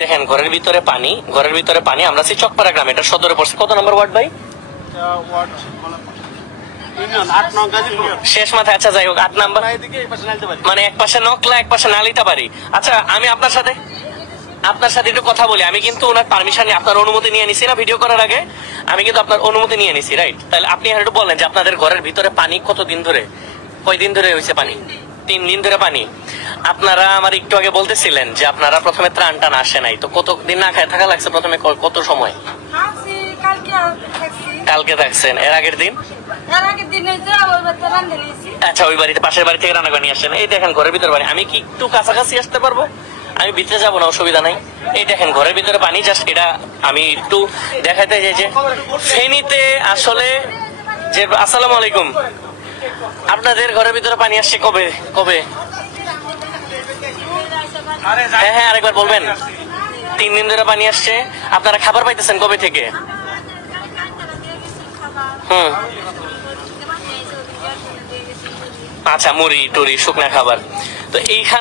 দেখেন ঘরের ভিতরে পানি। আমরা আছি চকপাড়া গ্রামে, এটা সদরে পড়ছে। কত নম্বর ওয়ার্ড ভাই? শেষ মাথায়। আচ্ছা যাই হোক, 8 নাম্বার। মানে এক পাশে নকলা, এক পাশে নালিতাবাড়ি। আচ্ছা আমি আপনার সাথে একটু কথা বলি। আমি কিন্তু ওনার পারমিশন নিয়ে, আপনার অনুমতি নিয়ে নিছি না ভিডিও করার আগে? আমি কিন্তু আপনার অনুমতি নিয়ে নিছি, রাইট? তাহলে আপনি একটু বলেন যে আপনাদের ঘরের ভিতরে পানি কতদিন ধরে, কয়দিন ধরে হয়েছে পানি? 3 দিন ধরে পানি। আপনারা আমার একটু আগে বলতেছিলেন যে আপনারা প্রথমে ত্রাণ টান আসে নাই, তো কতদিন না খায় থাকা লাগছে? প্রথমে কত সময়? কালকে থাকছেন। এর আগের দিন? আচ্ছা, ওই বাড়িতে, পাশের বাড়ি থেকে রান্না করে নিয়ে আসেন। এই দেখেন ঘরের ভিতরে পানি। আমি কি একটু কাছাকাছি আসতে পারবো? আমি ভিতরে যাবো না, অসুবিধা নাই। এই দেখেন ঘরের ভিতরে পানি। জাস্ট এটা আমি একটু দেখাতে চাই যে ফেনীতে আসলে যে, আসসালামু আলাইকুম, আপনাদের ঘরের ভিতরে পানি আসছে কবে? হ্যাঁ, আরেকবার বলবেন। 3 দিন ধরে পানি আসছে। আপনারা খাবার পাইতেছেন কবে থেকে? আচ্ছা, মুড়ি টুড়ি, শুকনা খাবার। তো এইখানে